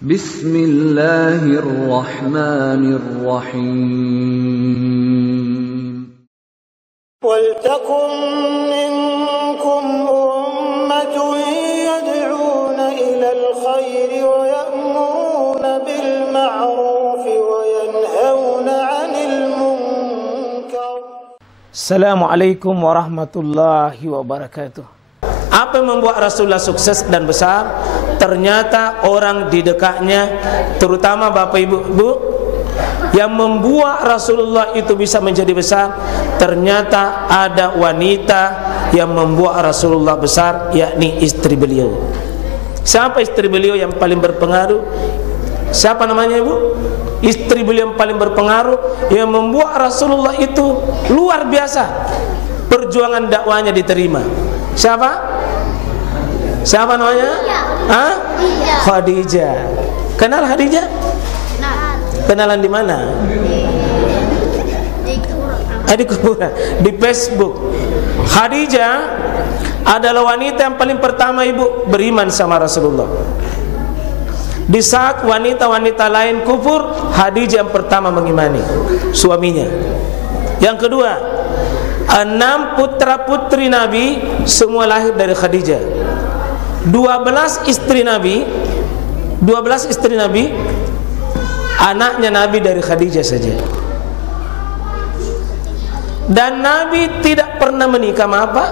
Bismillahirrahmanirrahim. Waltakum minkum ummatun yad'una ilal khairi wa ya'muruna bil ma'ruf wa yanhauna 'anil munkar. Assalamualaikum warahmatullahi wabarakatuh. Apa yang membuat Rasulullah sukses dan besar? Ternyata orang di dekatnya, terutama Bapak Ibu, yang membuat Rasulullah itu bisa menjadi besar, ternyata ada wanita yang membuat Rasulullah besar, yakni istri beliau. Siapa istri beliau yang paling berpengaruh? Siapa namanya Ibu? Istri beliau yang paling berpengaruh, yang membuat Rasulullah itu luar biasa, perjuangan dakwanya diterima. Siapa? Siapa namanya? Hah? Khadijah. Kenal Khadijah? Kenalan di mana? Di kuburan, di Facebook. Khadijah adalah wanita yang paling pertama Ibu beriman sama Rasulullah. Di saat wanita-wanita lain kufur, Khadijah yang pertama mengimani suaminya. Yang kedua, 6 putra putri Nabi semua lahir dari Khadijah. 12 istri Nabi, anaknya Nabi dari Khadijah saja. Dan Nabi tidak pernah menikah, maaf Pak,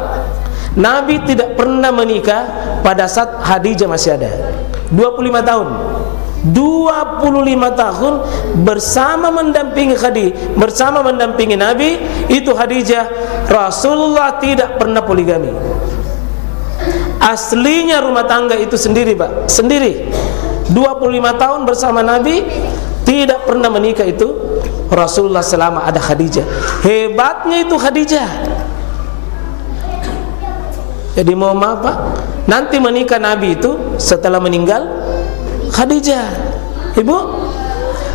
Nabi tidak pernah menikah pada saat Khadijah masih ada. 25 tahun bersama mendampingi Nabi itu Khadijah. Rasulullah tidak pernah poligami. Aslinya rumah tangga itu sendiri Pak, sendiri. 25 tahun bersama Nabi, tidak pernah menikah itu Rasulullah selama ada Khadijah. Hebatnya itu Khadijah. Jadi mohon maaf Pak, nanti menikah Nabi itu setelah meninggal Khadijah. Ibu,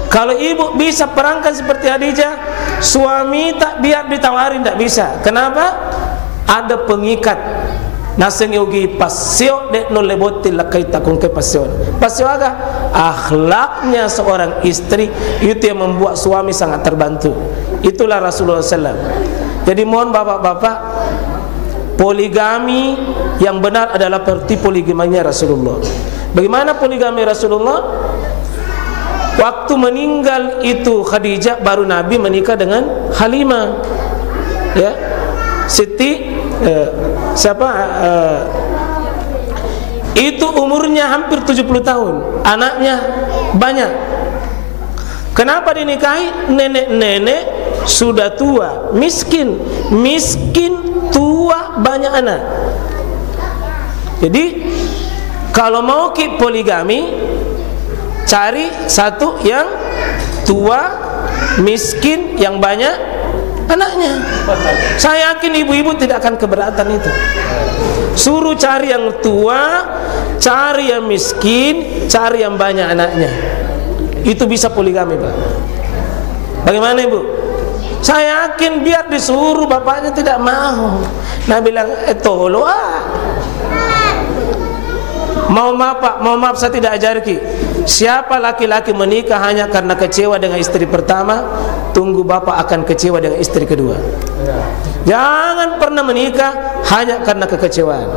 kalau ibu bisa perangkan seperti Khadijah, suami tak biar ditawarin, tak bisa. Kenapa? Ada pengikat. Naseng yogi pasio de no leboti lakaita kung ke pasio. Pasio aga akhlaknya seorang istri itu yang membuat suami sangat terbantu. Itulah Rasulullah SAW. Jadi mohon bapak-bapak, poligami yang benar adalah seperti poligaminya Rasulullah. Bagaimana poligami Rasulullah? Waktu meninggal itu Khadijah, baru Nabi menikah dengan Halimah. Ya, Siti itu umurnya hampir 70 tahun, anaknya banyak. Kenapa dinikahi? Nenek-nenek sudah tua, miskin tua, banyak anak. Jadi kalau mau poligami, cari satu yang tua, miskin, yang banyak anaknya. Saya yakin ibu-ibu tidak akan keberatan itu. Suruh cari yang tua, cari yang miskin, cari yang banyak anaknya. Itu bisa poligami Pak. Bagaimana Ibu? Saya yakin biar disuruh bapaknya tidak mau. Nah bilang tolong Mau maaf Pak, mau maaf saya tidak ajarki. Siapa laki-laki menikah hanya karena kecewa dengan istri pertama, tunggu bapak akan kecewa dengan istri kedua. Jangan pernah menikah hanya karena kekecewaan.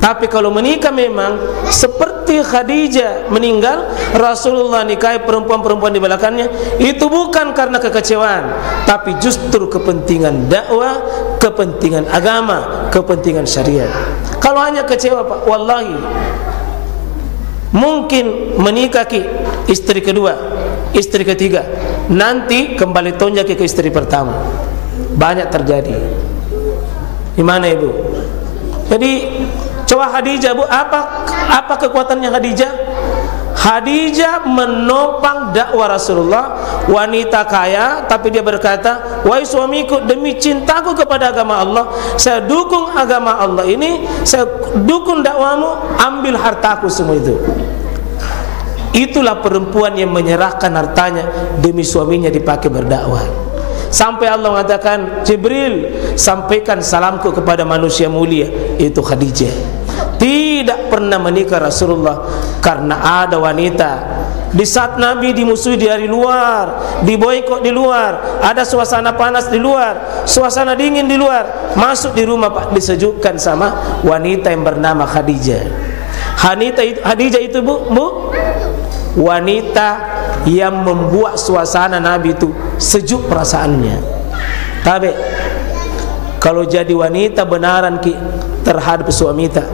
Tapi kalau menikah memang seperti Khadijah meninggal, Rasulullah nikahi perempuan-perempuan di belakangnya, itu bukan karena kekecewaan, tapi justru kepentingan dakwah, kepentingan agama, kepentingan syariat. Kalau hanya kecewa Pak, wallahi mungkin menikahi istri kedua, istri ketiga, nanti kembali tonjak ke istri pertama. Banyak terjadi. Gimana Ibu? Jadi coba Khadijah Bu, apa kekuatannya Khadijah? Khadijah menopang dakwah Rasulullah, wanita kaya, tapi dia berkata, wahai suamiku, demi cintaku kepada agama Allah, saya dukung agama Allah ini, saya dukung dakwamu, ambil hartaku semua itu. Itulah perempuan yang menyerahkan hartanya demi suaminya dipakai berdakwah. Sampai Allah mengatakan, Jibril, sampaikan salamku kepada manusia mulia, itu Khadijah. Tidak tidak pernah menikah Rasulullah karena ada wanita. Di saat Nabi dimusuhi dari luar, diboikot di luar, ada suasana panas di luar, suasana dingin di luar, masuk di rumah Pak disejukkan sama wanita yang bernama Khadijah. Khadijah itu bu, wanita yang membuat suasana Nabi itu sejuk perasaannya. Tapi kalau jadi wanita benaran terhadap suami kita,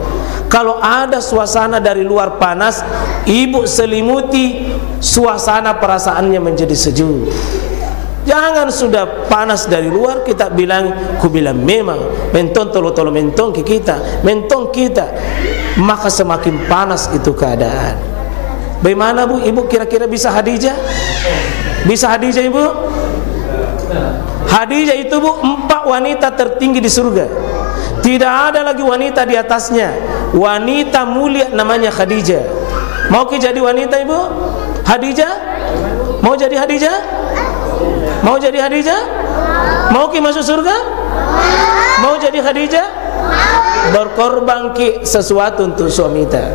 kalau ada suasana dari luar panas, ibu selimuti suasana perasaannya menjadi sejuk. Jangan sudah panas dari luar kita bilang, ku bilang memang mentong tolo mentong kita, mentong kita, maka semakin panas itu keadaan. Bagaimana bu, ibu kira-kira bisa Khadijah? Bisa Khadijah ibu? Khadijah itu bu 4 wanita tertinggi di surga. Tidak ada lagi wanita di atasnya. Wanita mulia namanya Khadijah. Mau ke jadi wanita ibu? Khadijah? Mau jadi Khadijah? Mau jadi Khadijah? Mau ke masuk surga? Mau jadi Khadijah? Berkorban ki sesuatu untuk suami kita.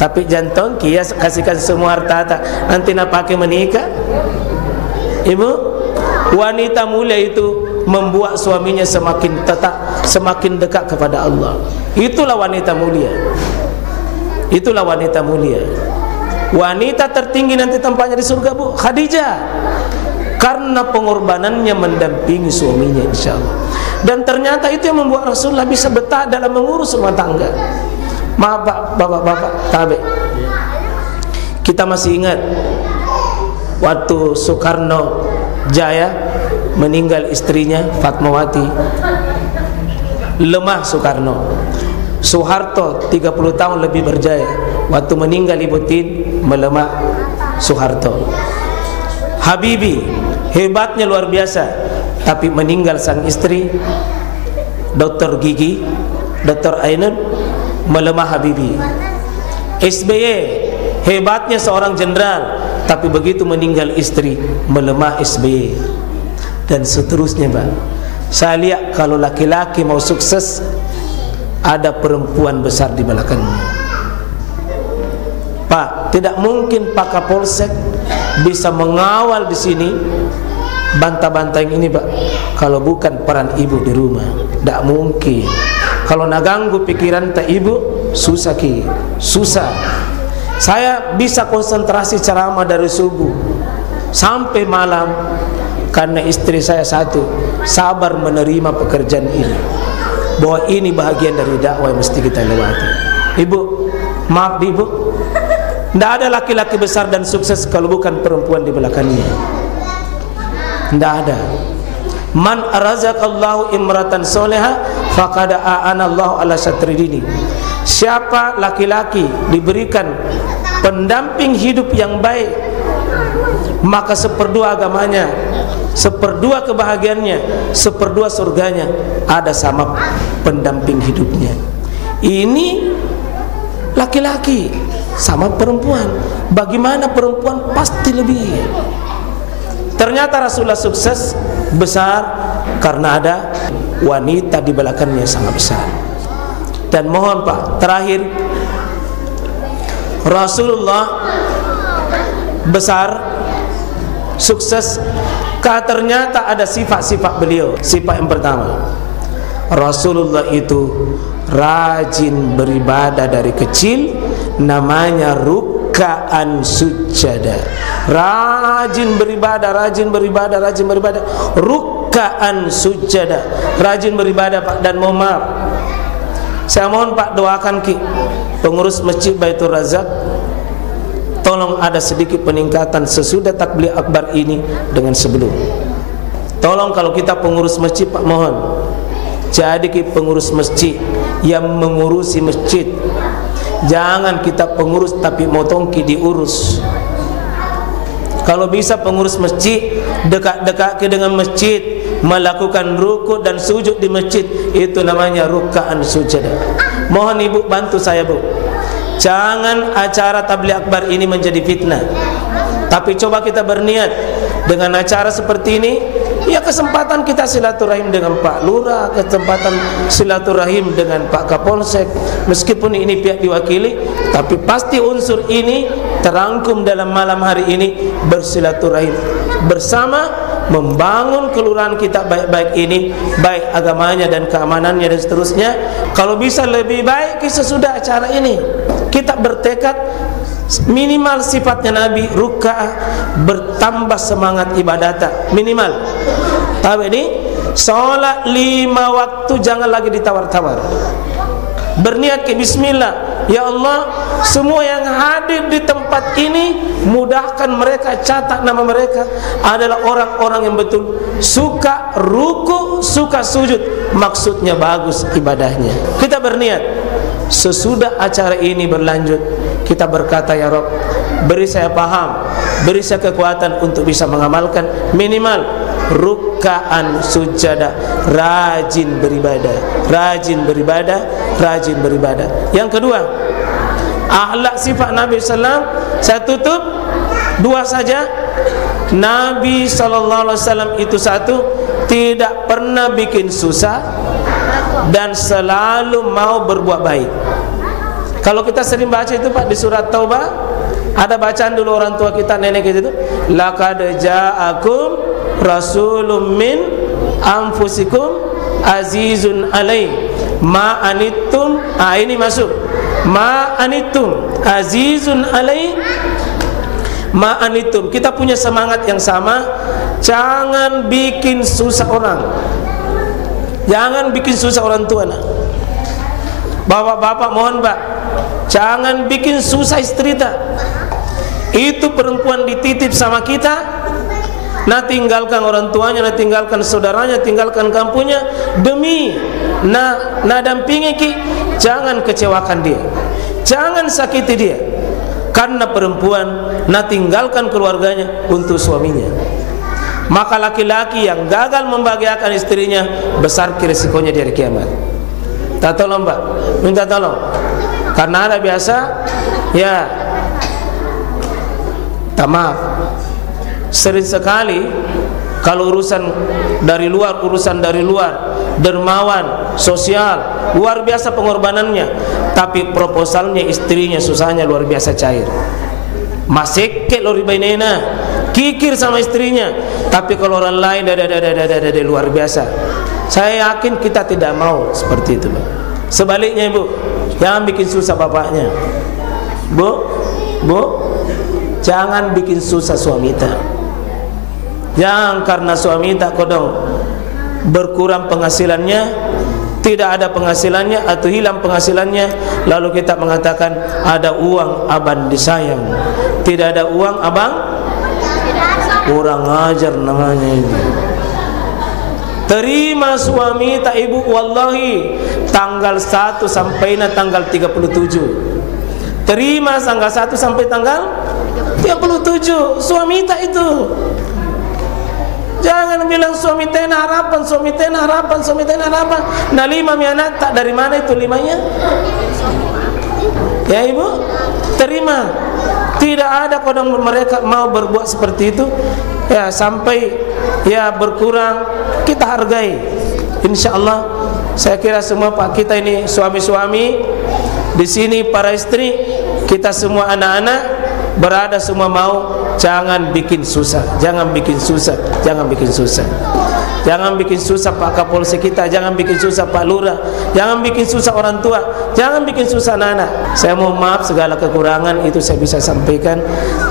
Tapi jantung kia kasihkan semua harta nanti nak pakai menikah. Ibu, wanita mulia itu membuat suaminya semakin tetap, semakin dekat kepada Allah. Itulah wanita mulia. Itulah wanita mulia. Wanita tertinggi nanti tempatnya di surga bu, Khadijah. Karena pengorbanannya mendampingi suaminya insyaallah. Dan ternyata itu yang membuat Rasulullah bisa betah dalam mengurus rumah tangga. Maaf Pak, bapak-bapak, tabe. Kita masih ingat waktu Soekarno Jaya meninggal istrinya Fatmawati. Lemah Soekarno. Soeharto 30 tahun lebih berjaya. Waktu meninggal Ibu Tin, melemah Soeharto. Habibie hebatnya luar biasa, tapi meninggal sang istri Dr. Gigi, Dr. Ainun, melemah Habibie. SBY hebatnya seorang jenderal, tapi begitu meninggal istri melemah SBY. Dan seterusnya Pak. Saya lihat kalau laki-laki mau sukses, ada perempuan besar di belakangnya. Pak, tidak mungkin Pak Kapolsek bisa mengawal di sini bantah-bantah ini Pak, kalau bukan peran ibu di rumah. Tidak mungkin. Kalau nak ganggu pikiran tak ibu, susah ki, susah. Saya bisa konsentrasi ceramah dari subuh sampai malam karena istri saya satu sabar menerima pekerjaan ini. Bahwa ini bahagian dari dakwah yang mesti kita lewati. Ibu, maaf ibu, tidak ada laki-laki besar dan sukses kalau bukan perempuan di belakangnya. Tidak ada. Man razaqallahu imratan soleha faqad a'anallahu ala syatri dini. Siapa laki-laki diberikan pendamping hidup yang baik, maka seperdua agamanya, seperdua kebahagiaannya, seperdua surganya ada sama pendamping hidupnya. Ini laki-laki sama perempuan. Bagaimana perempuan pasti lebih. Ternyata Rasulullah sukses besar karena ada wanita di belakangnya sangat besar. Dan mohon Pak, terakhir, Rasulullah besar, sukses, ternyata ada sifat-sifat beliau. Sifat yang pertama, Rasulullah itu rajin beribadah dari kecil, namanya rukkaan sujada. Rajin beribadah, rajin beribadah, rajin beribadah, rukkaan sujada. Rajin beribadah Pak. Dan mohon maaf, saya mohon Pak doakan ki pengurus Masjid Baitur Razak, tolong ada sedikit peningkatan sesudah takbir akbar ini dengan sebelum. Tolong kalau kita pengurus masjid Pak, mohon jadi ki pengurus masjid yang mengurusi masjid. Jangan kita pengurus tapi motongki diurus. Kalau bisa pengurus masjid dekat-dekat ke dengan masjid, melakukan rukuk dan sujud di masjid, itu namanya rukkaan sujadah. Mohon ibu bantu saya bu, jangan acara tabligh akbar ini menjadi fitnah. Tapi coba kita berniat dengan acara seperti ini, Ya kesempatan kita silaturahim dengan Pak Lurah, kesempatan silaturahim dengan Pak Kapolsek. Meskipun ini pihak diwakili, tapi pasti unsur ini terangkum dalam malam hari ini, bersilaturahim bersama, membangun kelurahan kita baik-baik ini, baik agamanya dan keamanannya dan seterusnya. Kalau bisa lebih baik sesudah acara ini, kita bertekad minimal sifatnya Nabi ruk'ah, bertambah semangat ibadata minimal. Tapi ini sholat 5 waktu jangan lagi ditawar-tawar. Berniat ke bismillah, ya Allah, semua yang hadir di tempat ini mudahkan mereka, catat nama mereka adalah orang-orang yang betul suka ruku, suka sujud, maksudnya bagus ibadahnya. Kita berniat sesudah acara ini berlanjut, kita berkata, ya Rabb, beri saya paham, beri saya kekuatan untuk bisa mengamalkan minimal ruk'aan sujada, rajin beribadah, rajin beribadah, rajin beribadah. Yang kedua, akhlak sifat Nabi SAW. Saya tutup 2 saja. Nabi SAW itu satu, tidak pernah bikin susah dan selalu mau berbuat baik. Kalau kita sering baca itu Pak di surat Taubah, ada bacaan dulu orang tua kita, nenek kita itu, laqad ja'akum rasulun min anfusikum azizun alai ma anittum. Ini masuk ma anittum, azizun alai ma anittum. Kita punya semangat yang sama, jangan bikin susah orang, jangan bikin susah orang tua. Bapak-bapak mohon Pak, jangan bikin susah istri tak. Itu perempuan dititip sama kita, nah tinggalkan orang tuanya, nah tinggalkan saudaranya, tinggalkan kampungnya demi nah dampingi ki. Jangan kecewakan dia, jangan sakiti dia, karena perempuan nah tinggalkan keluarganya untuk suaminya. Maka laki-laki yang gagal membahagiakan istrinya, besar resikonya di hari kiamat. Tak tolong Pak, minta tolong, karena ada biasa ya, tak maaf, sering sekali kalau urusan dari luar, dermawan, sosial, luar biasa pengorbanannya, tapi proposalnya istrinya susahnya luar biasa cair. Masih ke lori bainena, kikir sama istrinya, tapi kalau orang lain ada luar biasa. Saya yakin kita tidak mau seperti itu, Pak. Sebaliknya Ibu, jangan bikin susah bapaknya. Bu, jangan bikin susah suami kita. Jangan karena suami tak kodong berkurang penghasilannya, tidak ada penghasilannya atau hilang penghasilannya, lalu kita mengatakan ada uang abang disayang. Tidak ada uang abang, kurang ajar namanya ini. Terima suami tak ibu, wallahi tanggal 1 sampai tanggal 37. Terima tanggal 1 sampai tanggal 37. Suami tak itu. Jangan bilang suami tena harapan, suami tena harapan, suami tena harapan. Nah 5 anak tak, dari mana itu 5-nya? Ya ibu, terima. Tidak ada kodong mereka mau berbuat seperti itu. Ya sampai ya berkurang, kita hargai. InsyaAllah saya kira semua Pak kita ini suami-suami di sini, para istri, kita semua anak-anak berada semua mau. Jangan bikin susah, jangan bikin susah, jangan bikin susah. Jangan bikin susah Pak Kapolsek kita, jangan bikin susah Pak Lurah, jangan bikin susah orang tua, jangan bikin susah anak-anak. Saya mohon maaf segala kekurangan itu saya bisa sampaikan.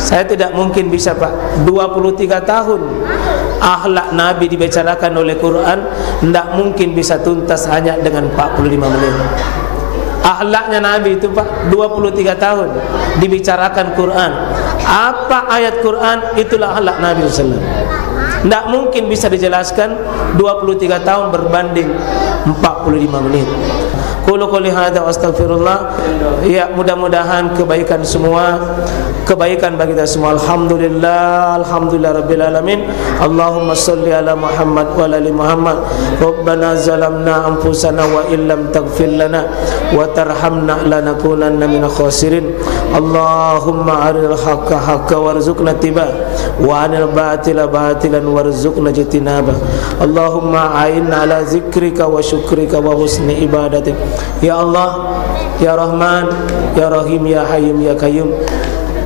Saya tidak mungkin bisa Pak 23 tahun akhlak Nabi dibicarakan oleh Quran, tidak mungkin bisa tuntas hanya dengan 45 menit. Akhlaknya Nabi itu Pak 23 tahun dibicarakan Quran. Apa ayat Quran, itulah akhlak Nabi SAW. Tidak mungkin bisa dijelaskan 23 tahun berbanding 45 menit. Qulu qouli hadza wa astaghfirullah. Ya, mudah-mudahan kebaikan semua, kebaikan bagi kita semua. Alhamdulillah, alhamdulillah rabbil alamin. Allahumma shalli ala Muhammad wa ala ali Muhammad. Rabbana zalamna anfusana wa illam taghfir lana wa tarhamna lanakunanna minal khasirin. Allahumma aril haqqa haqqa warzuqna tibaa wa anil batila batilan warzuqna jitinaba. Allahumma a'inna ala zikrika wa syukrika wa husni ibadatik. Ya Allah, Ya Rahman, Ya Rahim, Ya Hayyim, Ya Qayyum,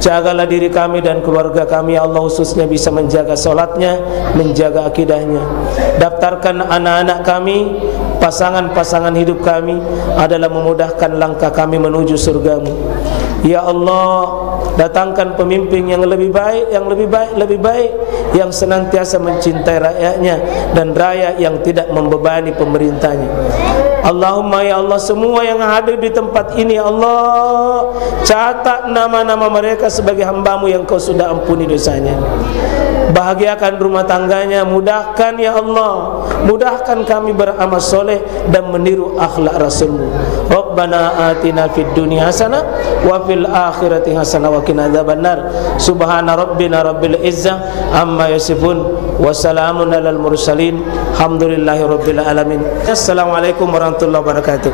jagalah diri kami dan keluarga kami, ya Allah, khususnya bisa menjaga solatnya, menjaga akidahnya. Daftarkan anak-anak kami, pasangan-pasangan hidup kami adalah memudahkan langkah kami menuju surgamu. Ya Allah, datangkan pemimpin yang lebih baik, lebih baik, yang senantiasa mencintai rakyatnya dan rakyat yang tidak membebani pemerintahnya. Allahumma ya Allah, semua yang hadir di tempat ini, ya Allah, catat nama-nama mereka sebagai hamba-Mu yang Kau sudah ampuni dosanya. Bahagiakan rumah tangganya, mudahkan ya Allah, mudahkan kami beramal soleh dan meniru akhlak Rasul-Mu. Rabbana atina fid dunya hasanah wa fil akhirati hasanah wa qina adzabannar. Subhana rabbina rabbil izzah amma yasifun wa salamun alal mursalin. Alhamdulillahi rabbil alamin. Assalamualaikum warahmatullahi wabarakatuh.